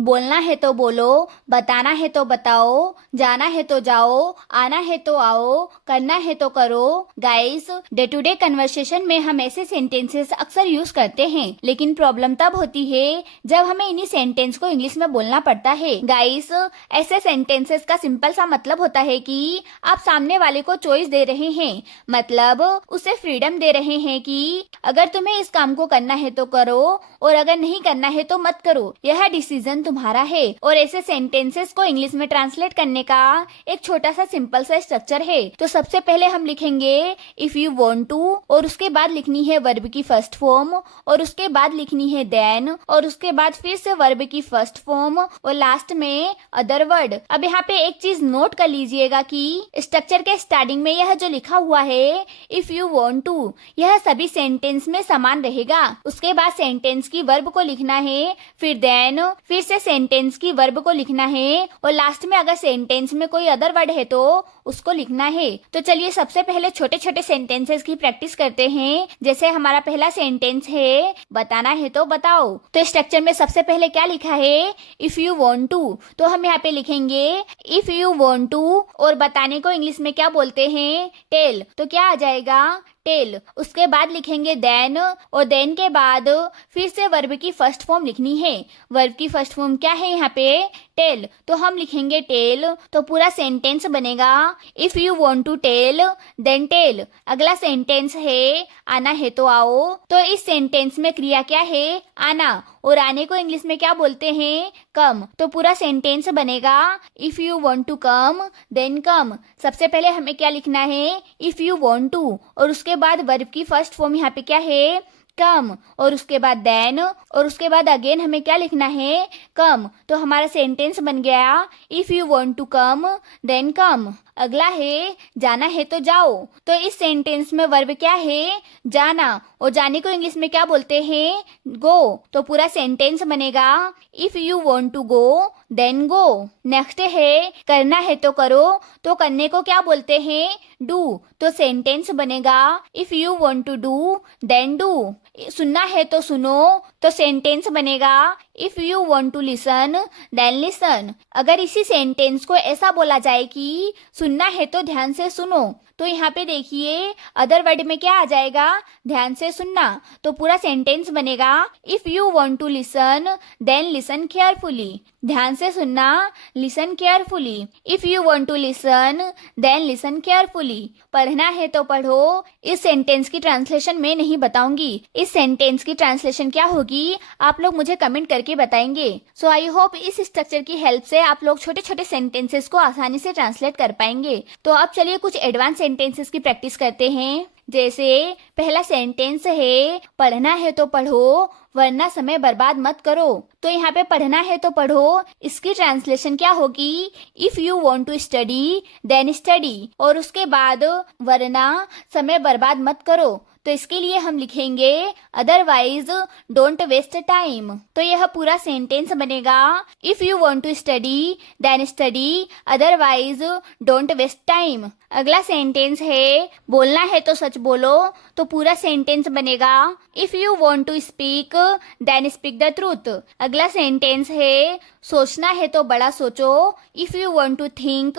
बोलना है तो बोलो, बताना है तो बताओ, जाना है तो जाओ, आना है तो आओ, करना है तो करो। Guys, day to day conversation में हम ऐसे सेंटेंसेस अक्सर यूज करते हैं, लेकिन प्रॉब्लम तब होती है जब हमें इन्हीं सेंटेंस को इंग्लिश में बोलना पड़ता है। गाइस, ऐसे सेंटेंसेस का सिंपल सा मतलब होता है कि आप सामने वाले को चॉइस दे रहे हैं, मतलब उसे फ्रीडम दे रहे हैं कि अगर तुम्हें इस काम को करना है तो करो और अगर नहीं करना है तो मत करो, यह डिसीजन तुम्हारा है। और ऐसे सेंटेंसेस को इंग्लिश में ट्रांसलेट करने का एक छोटा सा सिंपल सा स्ट्रक्चर है। तो सबसे पहले हम लिखेंगे इफ यू वांट टू, और उसके बाद लिखनी है वर्ब की फर्स्ट फॉर्म, और उसके बाद लिखनी है देन, और उसके बाद फिर से वर्ब की फर्स्ट फॉर्म, और लास्ट में अदर वर्ड। अब यहाँ पे एक चीज नोट कर लीजिएगा कि स्ट्रक्चर के स्टार्टिंग में यह जो लिखा हुआ है इफ यू वांट टू, यह सभी सेंटेंस में समान रहेगा। उसके बाद सेंटेंस की वर्ब को लिखना है, फिर देन, फिर से सेंटेंस की वर्ब को लिखना है, और लास्ट में अगर सेंटेंस में कोई अदर वर्ड है तो उसको लिखना है। तो चलिए सबसे पहले छोटे छोटे सेंटेंसेस की प्रैक्टिस करते हैं। जैसे हमारा पहला सेंटेंस है बताना है तो बताओ। तो स्ट्रक्चर में सबसे पहले क्या लिखा है इफ यू वांट टू, तो हम यहाँ पे लिखेंगे इफ यू वांट टू, और बताने को इंग्लिश में क्या बोलते हैं टेल, तो क्या आ जाएगा टेल। उसके बाद लिखेंगे देन, और देन के बाद फिर से वर्ब की फर्स्ट फॉर्म लिखनी है। वर्ब की फर्स्ट फॉर्म क्या है यहाँ पे टेल, तो हम लिखेंगे टेल। तो पूरा सेंटेंस बनेगा if you want to tell then tell. अगला सेंटेंस है आना है तो आओ, तो इस सेंटेंस में क्रिया क्या है आना, और आने को इंग्लिश में क्या बोलते हैं कम। तो पूरा सेंटेंस बनेगा if you want to come then come. सबसे पहले हमें क्या लिखना है इफ यू वांट टू, और उसके बाद वर्ब की फर्स्ट फॉर्म यहाँ पे क्या है कम, और उसके बाद देन, और उसके बाद अगेन हमें क्या लिखना है कम। तो हमारा सेंटेंस बन गया if you want to come then come. अगला है जाना है तो जाओ, तो इस सेंटेंस में वर्ब क्या है जाना, और जाने को इंग्लिश में क्या बोलते हैं गो। तो पूरा सेंटेंस बनेगा if you want to go then go. Next है करना है तो करो, तो करने को क्या बोलते हैं डू। तो सेंटेंस बनेगा if you want to do then do. सुनना है तो सुनो, तो सेंटेंस बनेगा if you want to listen then listen. अगर इसी सेंटेंस को ऐसा बोला जाए कि सुनना है तो ध्यान से सुनो, तो यहाँ पे देखिए अदर वर्ड में क्या आ जाएगा ध्यान से सुनना। तो पूरा सेंटेंस बनेगा if you want to listen then listen carefully. ध्यान से सुनना listen carefully. If you want to listen then listen carefully. पढ़ना है तो पढ़ो, इस सेंटेंस की ट्रांसलेशन मैं नहीं बताऊंगी। इस सेंटेंस की ट्रांसलेशन क्या होगी आप लोग मुझे कमेंट करके बताएंगे। सो आई होप इस स्ट्रक्चर की हेल्प से आप लोग छोटे छोटे सेंटेंसेस को आसानी से ट्रांसलेट कर पाएंगे। तो अब चलिए कुछ एडवांस सेंटेंसेस की प्रैक्टिस करते हैं। जैसे पहला सेंटेंस है पढ़ना है तो पढ़ो वरना समय बर्बाद मत करो। तो यहाँ पे पढ़ना है तो पढ़ो, इसकी ट्रांसलेशन क्या होगी if you want to study then study, और उसके बाद वरना समय बर्बाद मत करो। तो इसके लिए हम लिखेंगे अदरवाइज डोंट वेस्ट टाइम। तो यह पूरा सेंटेंस बनेगा if you want to study then study otherwise don't waste time. अगला सेंटेंस है बोलना है तो सच बोलो, तो पूरा सेंटेंस बनेगा if you want to speak then speak the truth. अगला सेंटेंस है सोचना है तो बड़ा सोचो, if you want to think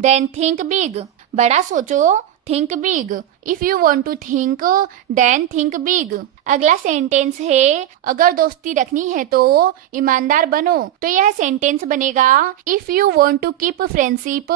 then think big. बड़ा सोचो think big. If you want to think then think big. अगला सेंटेंस है अगर दोस्ती रखनी है तो ईमानदार बनो, तो यह सेंटेंस बनेगा if you want to keep friendship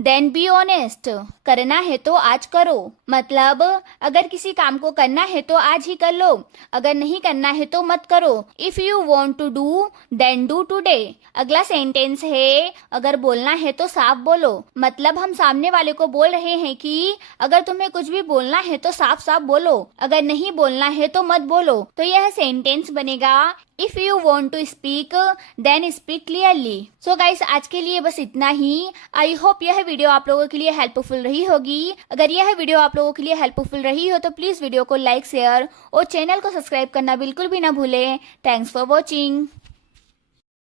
then be honest. करना है तो आज करो, मतलब अगर किसी काम को करना है तो आज ही कर लो, अगर नहीं करना है तो मत करो। If you want to do then do today. अगला सेंटेंस है अगर बोलना है तो साफ बोलो, मतलब हम सामने वाले को बोल रहे हैं कि अगर तुम्हें कुछ भी बोलना है तो साफ साफ बोलो, अगर नहीं बोलना है तो मत बोलो। तो यह सेंटेंस बनेगा if you want to speak then speak clearly. So guys, आज के लिए बस इतना ही। आई होप यह वीडियो आप लोगों के लिए हेल्पफुल रही होगी। अगर यह वीडियो आप लोगों के लिए हेल्पफुल रही हो तो प्लीज वीडियो को लाइक शेयर और चैनल को सब्सक्राइब करना बिल्कुल भी ना भूलें। Thanks for watching.